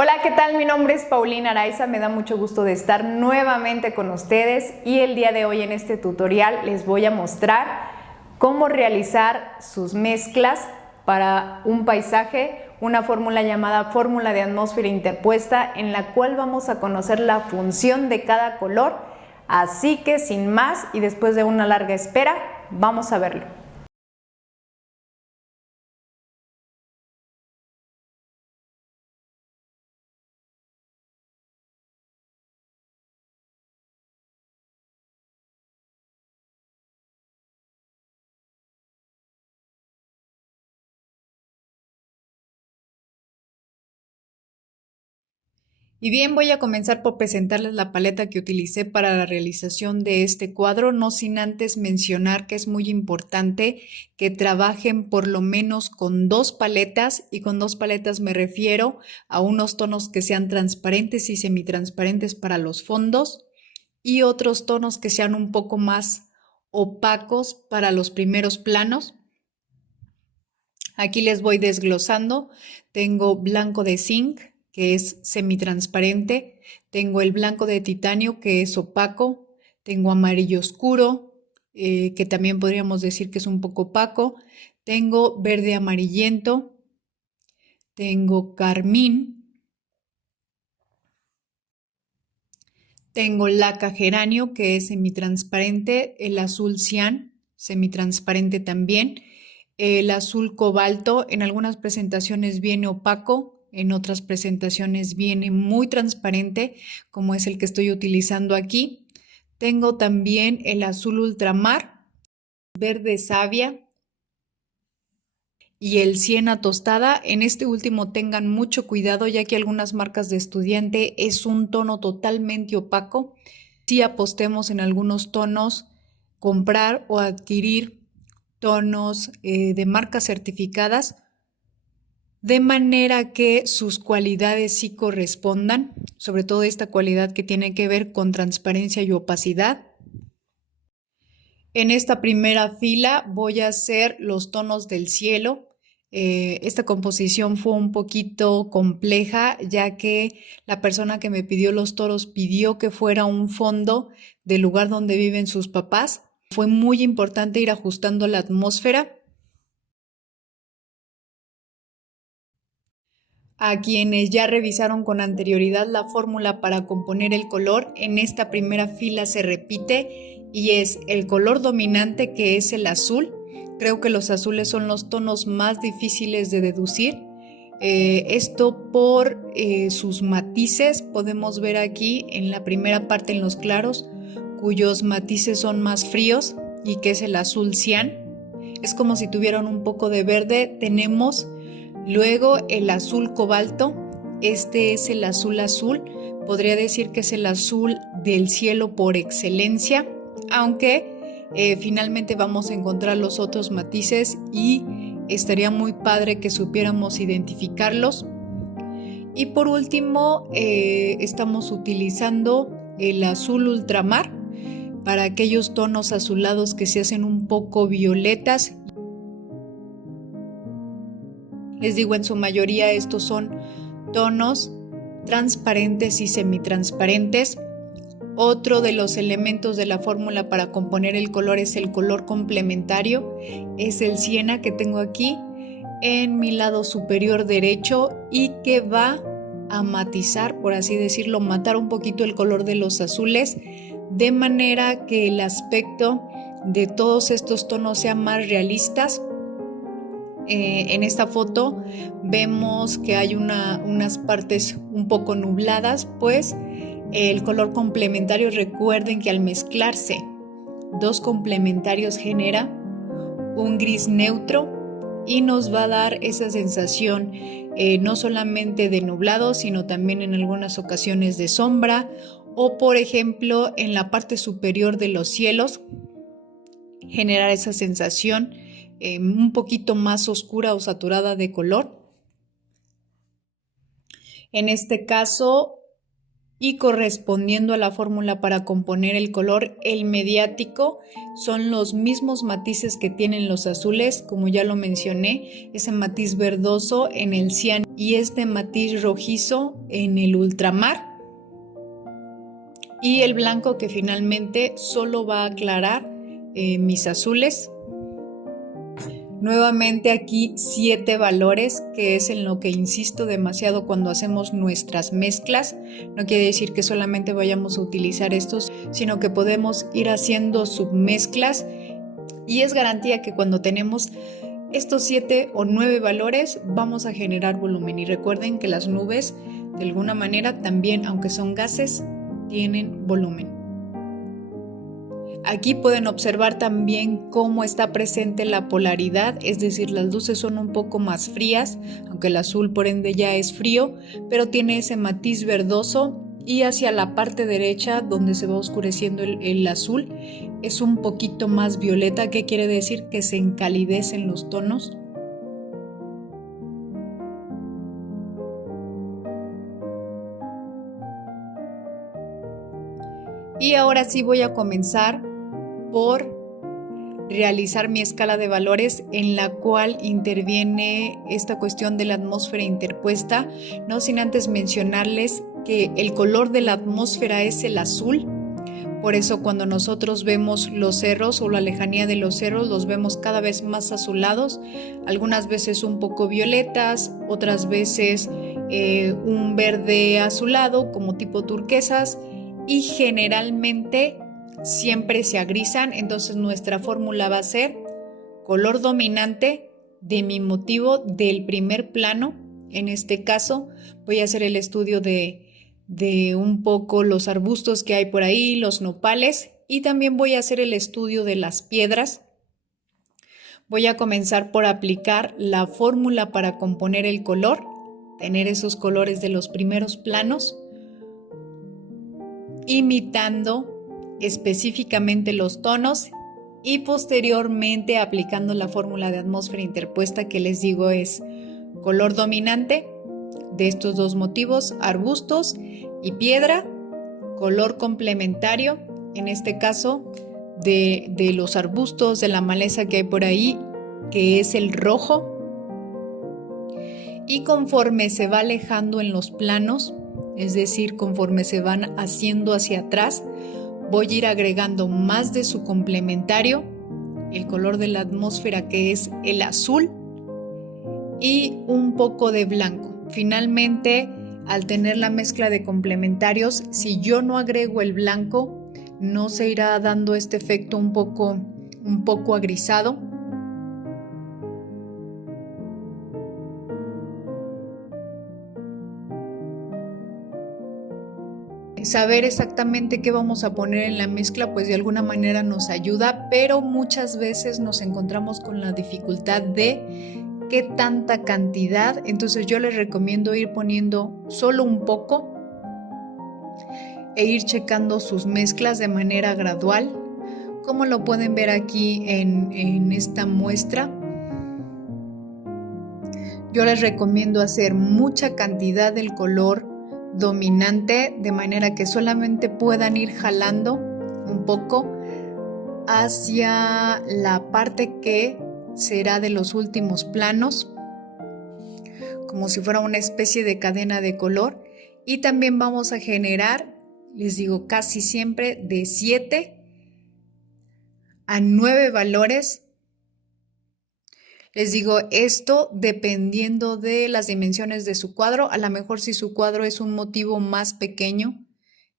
Hola, ¿qué tal? Mi nombre es Paulina Araiza, me da mucho gusto de estar nuevamente con ustedes y el día de hoy en este tutorial les voy a mostrar cómo realizar sus mezclas para un paisaje, una fórmula llamada fórmula de atmósfera interpuesta en la cual vamos a conocer la función de cada color, así que sin más y después de una larga espera, vamos a verlo. Y bien, voy a comenzar por presentarles la paleta que utilicé para la realización de este cuadro, no sin antes mencionar que es muy importante que trabajen por lo menos con dos paletas, y con dos paletas me refiero a unos tonos que sean transparentes y semitransparentes para los fondos y otros tonos que sean un poco más opacos para los primeros planos. Aquí les voy desglosando. Tengo blanco de zinc, que es semitransparente. Tengo el blanco de titanio, que es opaco. Tengo amarillo oscuro, que también podríamos decir que es un poco opaco. Tengo verde amarillento. Tengo carmín. Tengo laca geranio, que es semitransparente. El azul cian, semitransparente también. El azul cobalto en algunas presentaciones viene opaco, en otras presentaciones viene muy transparente, como es el que estoy utilizando aquí. Tengo también el azul ultramar, verde savia y el siena tostada. En este último tengan mucho cuidado, ya que algunas marcas de estudiante es un tono totalmente opaco. Si apostemos en algunos tonos, comprar o adquirir tonos de marcas certificadas, de manera que sus cualidades sí correspondan, sobre todo esta cualidad que tiene que ver con transparencia y opacidad. En esta primera fila voy a hacer los tonos del cielo. Esta composición fue un poquito compleja, ya que la persona que me pidió los tonos pidió que fuera un fondo del lugar donde viven sus papás. Fue muy importante ir ajustando la atmósfera. A quienes ya revisaron con anterioridad la fórmula para componer el color, en esta primera fila se repite y es el color dominante, que es el azul. Creo que los azules son los tonos más difíciles de deducir. Esto por sus matices. Podemos ver aquí en la primera parte en los claros, cuyos matices son más fríos, y que es el azul cian. Es como si tuvieran un poco de verde. Tenemos luego el azul cobalto. Este es el azul azul. Podría decir que es el azul del cielo por excelencia, aunque finalmente vamos a encontrar los otros matices y estaría muy padre que supiéramos identificarlos. Y por último, estamos utilizando el azul ultramar para aquellos tonos azulados que se hacen un poco violetas. Les digo, en su mayoría estos son tonos transparentes y semitransparentes. Otro de los elementos de la fórmula para componer el color es el color complementario. Es el siena que tengo aquí en mi lado superior derecho y que va a matizar, por así decirlo, matar un poquito el color de los azules, de manera que el aspecto de todos estos tonos sean más realistas. En esta foto vemos que hay unas partes un poco nubladas, pues el color complementario, recuerden que al mezclarse dos complementarios genera un gris neutro y nos va a dar esa sensación no solamente de nublado, sino también en algunas ocasiones de sombra, o por ejemplo en la parte superior de los cielos generar esa sensación un poquito más oscura o saturada de color. En este caso Y correspondiendo a la fórmula para componer el color, el mediático, son los mismos matices que tienen los azules, como ya lo mencioné, ese matiz verdoso en el cian y este matiz rojizo en el ultramar. Y el blanco que finalmente solo va a aclarar mis azules. Nuevamente aquí 7 valores, que es en lo que insisto demasiado cuando hacemos nuestras mezclas. No quiere decir que solamente vayamos a utilizar estos, sino que podemos ir haciendo submezclas y es garantía que cuando tenemos estos 7 o 9 valores vamos a generar volumen. Y recuerden que las nubes de alguna manera también, aunque son gases, tienen volumen. Aquí pueden observar también cómo está presente la polaridad, es decir, las luces son un poco más frías, aunque el azul por ende ya es frío, pero tiene ese matiz verdoso y hacia la parte derecha donde se va oscureciendo el azul es un poquito más violeta, que quiere decir que se encalidecen los tonos. Y ahora sí voy a comenzar por realizar mi escala de valores en la cual interviene esta cuestión de la atmósfera interpuesta, no sin antes mencionarles que el color de la atmósfera es el azul. Por eso cuando nosotros vemos los cerros o la lejanía de los cerros los vemos cada vez más azulados, algunas veces un poco violetas, otras veces un verde azulado como tipo turquesas y generalmente siempre se agrisan. Entonces nuestra fórmula va a ser color dominante de mi motivo del primer plano. En este caso voy a hacer el estudio de un poco los arbustos que hay por ahí, los nopales, y también voy a hacer el estudio de las piedras. Voy a comenzar por aplicar la fórmula para componer el color, tener esos colores de los primeros planos, imitando específicamente los tonos y posteriormente aplicando la fórmula de atmósfera interpuesta que les digo es color dominante de estos dos motivos, arbustos y piedra, color complementario, en este caso de los arbustos, de la maleza que hay por ahí, que es el rojo, y conforme se va alejando en los planos, es decir, conforme se van haciendo hacia atrás, voy a ir agregando más de su complementario, el color de la atmósfera que es el azul y un poco de blanco. Finalmente, al tener la mezcla de complementarios, si yo no agrego el blanco, no se irá dando este efecto un poco agrisado. Saber exactamente qué vamos a poner en la mezcla pues de alguna manera nos ayuda, pero muchas veces nos encontramos con la dificultad de qué tanta cantidad. Entonces yo les recomiendo ir poniendo solo un poco e ir checando sus mezclas de manera gradual, como lo pueden ver aquí en esta muestra. Yo les recomiendo hacer mucha cantidad del color dominante, de manera que solamente puedan ir jalando un poco hacia la parte que será de los últimos planos, como si fuera una especie de cadena de color. Y también vamos a generar, les digo, casi siempre de 7 a 9 valores. Les digo esto dependiendo de las dimensiones de su cuadro. A lo mejor si su cuadro es un motivo más pequeño,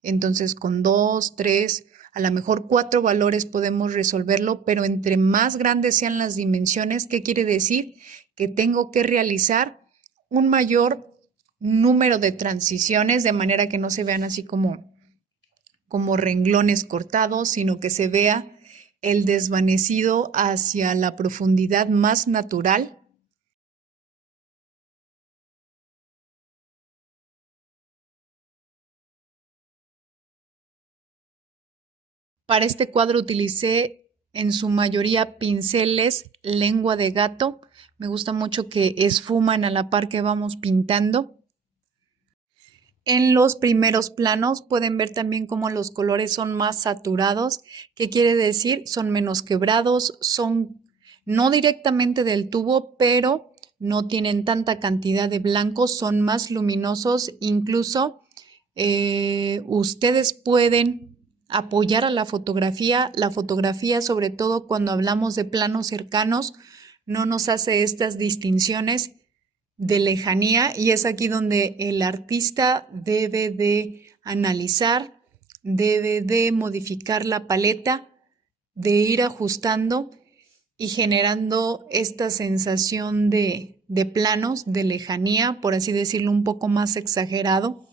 entonces con 2, 3, a lo mejor 4 valores podemos resolverlo, pero entre más grandes sean las dimensiones, ¿qué quiere decir? Que tengo que realizar un mayor número de transiciones, de manera que no se vean así como renglones cortados, sino que se vea el desvanecido hacia la profundidad más natural. Para este cuadro utilicé en su mayoría pinceles lengua de gato. Me gusta mucho que esfuman a la par que vamos pintando. En los primeros planos pueden ver también cómo los colores son más saturados. ¿Qué quiere decir? Son menos quebrados, son no directamente del tubo, pero no tienen tanta cantidad de blanco, son más luminosos. Incluso ustedes pueden apoyar a la fotografía. La fotografía, sobre todo cuando hablamos de planos cercanos, no nos hace estas distinciones de lejanía, y es aquí donde el artista debe de analizar, debe de modificar la paleta, de ir ajustando y generando esta sensación de planos, de lejanía, por así decirlo, un poco más exagerado,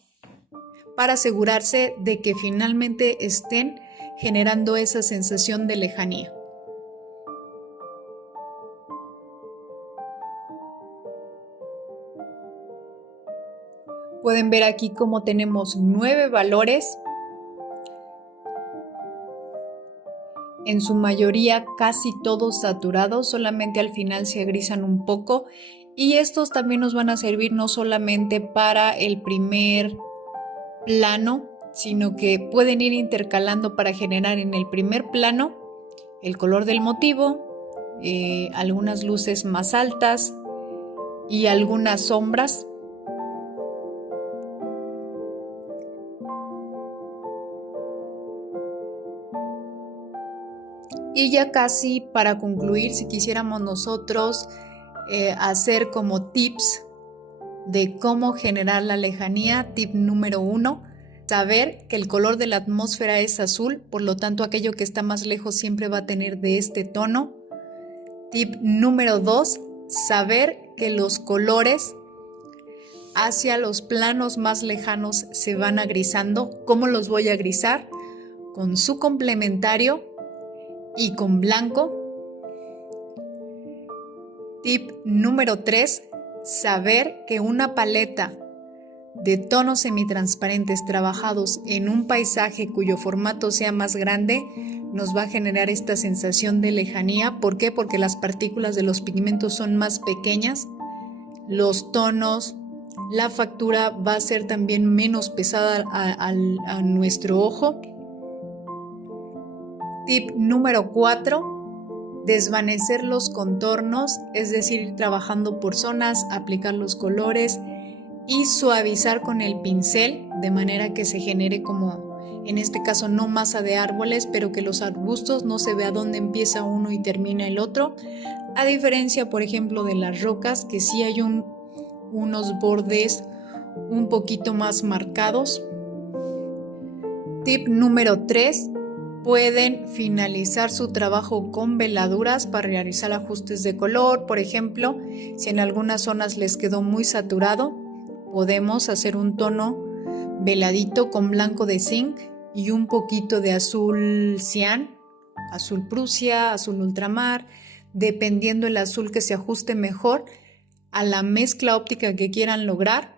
para asegurarse de que finalmente estén generando esa sensación de lejanía. Pueden ver aquí cómo tenemos 9 valores, en su mayoría casi todos saturados, solamente al final se agrisan un poco, y estos también nos van a servir no solamente para el primer plano, sino que pueden ir intercalando para generar en el primer plano el color del motivo, algunas luces más altas y algunas sombras. Y ya casi para concluir, si quisiéramos nosotros hacer como tips de cómo generar la lejanía, tip número 1, saber que el color de la atmósfera es azul, por lo tanto aquello que está más lejos siempre va a tener de este tono. Tip número 2, saber que los colores hacia los planos más lejanos se van agrisando. ¿Cómo los voy a grisar? Con su complementario y con blanco. Tip número 3, saber que una paleta de tonos semitransparentes trabajados en un paisaje cuyo formato sea más grande nos va a generar esta sensación de lejanía. ¿Por qué? Porque las partículas de los pigmentos son más pequeñas, los tonos, la factura va a ser también menos pesada a nuestro ojo. Tip número 4, desvanecer los contornos, es decir, ir trabajando por zonas, aplicar los colores y suavizar con el pincel de manera que se genere como, en este caso, no masa de árboles, pero que los arbustos no se vea dónde empieza uno y termina el otro, a diferencia, por ejemplo, de las rocas, que sí hay unos bordes un poquito más marcados. Tip número 3, pueden finalizar su trabajo con veladuras para realizar ajustes de color. Por ejemplo, si en algunas zonas les quedó muy saturado, podemos hacer un tono veladito con blanco de zinc y un poquito de azul cian, azul Prusia, azul ultramar, dependiendo el azul que se ajuste mejor a la mezcla óptica que quieran lograr.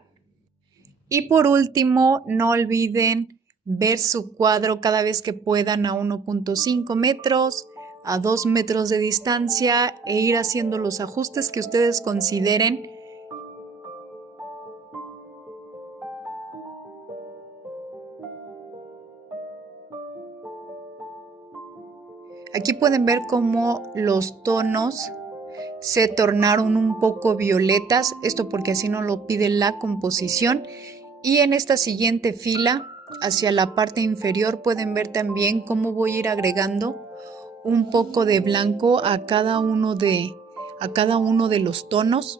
Y por último, no olviden ver su cuadro cada vez que puedan a 1.5 metros, a 2 metros de distancia, e ir haciendo los ajustes que ustedes consideren. Aquí pueden ver cómo los tonos se tornaron un poco violetas, esto porque así nos lo pide la composición. Y en esta siguiente fila, hacia la parte inferior, pueden ver también cómo voy a ir agregando un poco de blanco a cada uno de los tonos.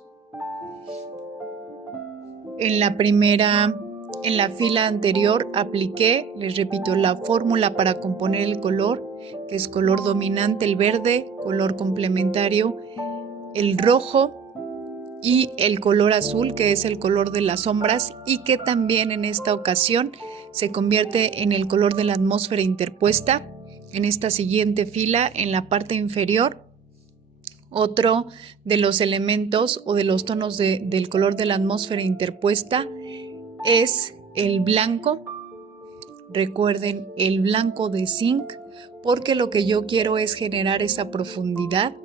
En la fila anterior apliqué, les repito, la fórmula para componer el color, que es color dominante el verde, color complementario el rojo y el color azul, que es el color de las sombras y que también en esta ocasión se convierte en el color de la atmósfera interpuesta. En esta siguiente fila, en la parte inferior, otro de los elementos o de los tonos del color de la atmósfera interpuesta es el blanco. Recuerden, el blanco de zinc, porque lo que yo quiero es generar esa profundidad.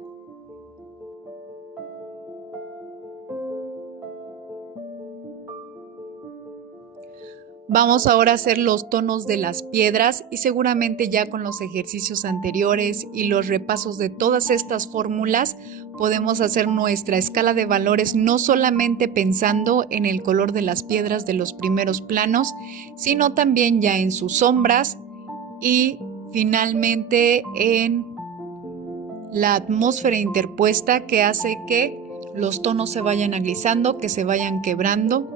Vamos ahora a hacer los tonos de las piedras y seguramente ya con los ejercicios anteriores y los repasos de todas estas fórmulas podemos hacer nuestra escala de valores no solamente pensando en el color de las piedras de los primeros planos, sino también ya en sus sombras y finalmente en la atmósfera interpuesta que hace que los tonos se vayan agrisando, que se vayan quebrando.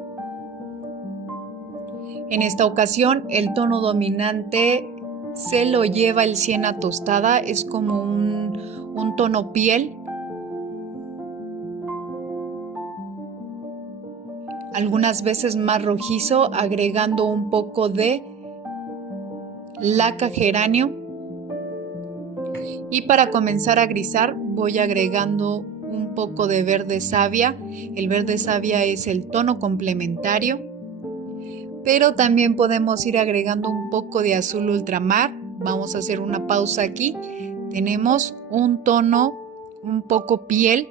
En esta ocasión el tono dominante se lo lleva el siena tostada, es como un tono piel. Algunas veces más rojizo, agregando un poco de laca geranio. Y para comenzar a grisar voy agregando un poco de verde savia. El verde savia es el tono complementario. Pero también podemos ir agregando un poco de azul ultramar. Vamos a hacer una pausa aquí. Tenemos un tono un poco piel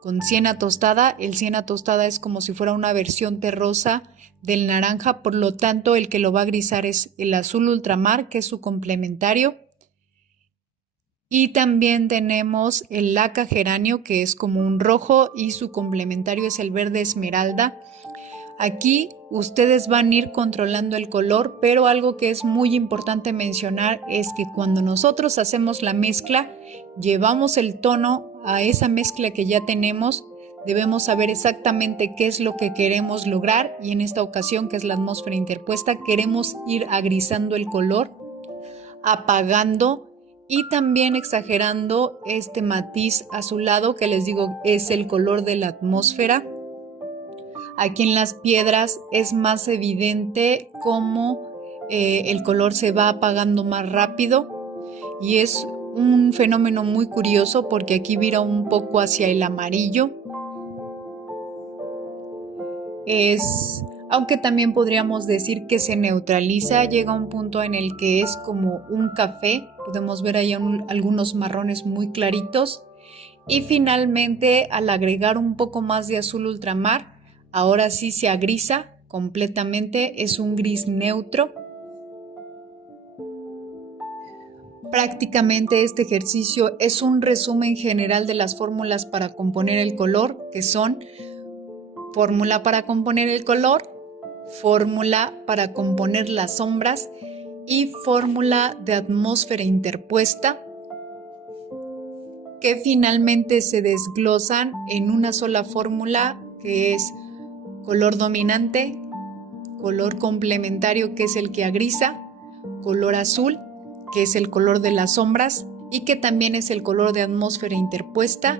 con siena tostada. El siena tostada es como si fuera una versión terrosa del naranja, por lo tanto el que lo va a grisar es el azul ultramar, que es su complementario. Y también tenemos el laca geranio, que es como un rojo, y su complementario es el verde esmeralda. Aquí ustedes van a ir controlando el color, pero algo que es muy importante mencionar es que cuando nosotros hacemos la mezcla, llevamos el tono a esa mezcla que ya tenemos, debemos saber exactamente qué es lo que queremos lograr y en esta ocasión, que es la atmósfera interpuesta, queremos ir agrisando el color, apagando y también exagerando este matiz azulado que les digo es el color de la atmósfera. Aquí en las piedras es más evidente cómo el color se va apagando más rápido y es un fenómeno muy curioso porque aquí vira un poco hacia el amarillo. Aunque también podríamos decir que se neutraliza, llega a un punto en el que es como un café, podemos ver ahí algunos marrones muy claritos y finalmente al agregar un poco más de azul ultramar, ahora sí se agrisa completamente, es un gris neutro. Prácticamente este ejercicio es un resumen general de las fórmulas para componer el color, que son fórmula para componer el color, fórmula para componer las sombras y fórmula de atmósfera interpuesta, que finalmente se desglosan en una sola fórmula que es color dominante, color complementario que es el que agrisa, color azul que es el color de las sombras y que también es el color de atmósfera interpuesta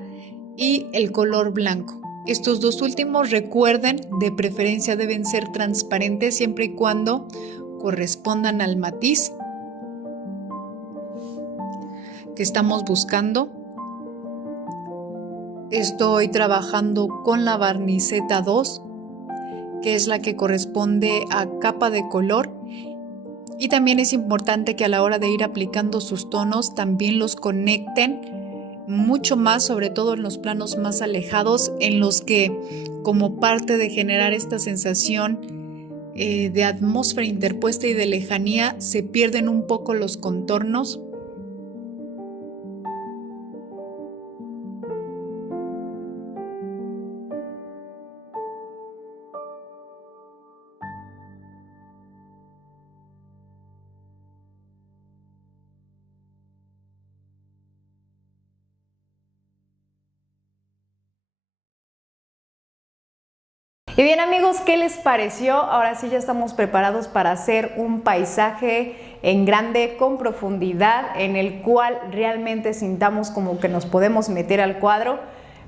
y el color blanco. Estos dos últimos, recuerden, de preferencia deben ser transparentes siempre y cuando correspondan al matiz que estamos buscando. Estoy trabajando con la barniceta 2, que es la que corresponde a capa de color, y también es importante que a la hora de ir aplicando sus tonos también los conecten mucho más, sobre todo en los planos más alejados, en los que como parte de generar esta sensación de atmósfera interpuesta y de lejanía se pierden un poco los contornos. Y bien amigos, ¿qué les pareció? Ahora sí ya estamos preparados para hacer un paisaje en grande, con profundidad, en el cual realmente sintamos como que nos podemos meter al cuadro.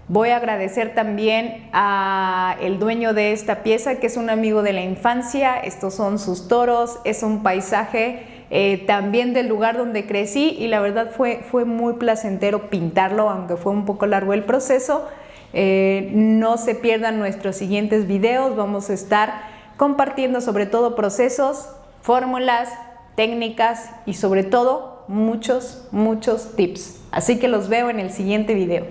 Voy a agradecer también al dueño de esta pieza, que es un amigo de la infancia. Estos son sus toros, es un paisaje también del lugar donde crecí y la verdad fue muy placentero pintarlo, aunque fue un poco largo el proceso. No se pierdan nuestros siguientes videos, vamos a estar compartiendo sobre todo procesos, fórmulas, técnicas y sobre todo muchos tips. Así que los veo en el siguiente video.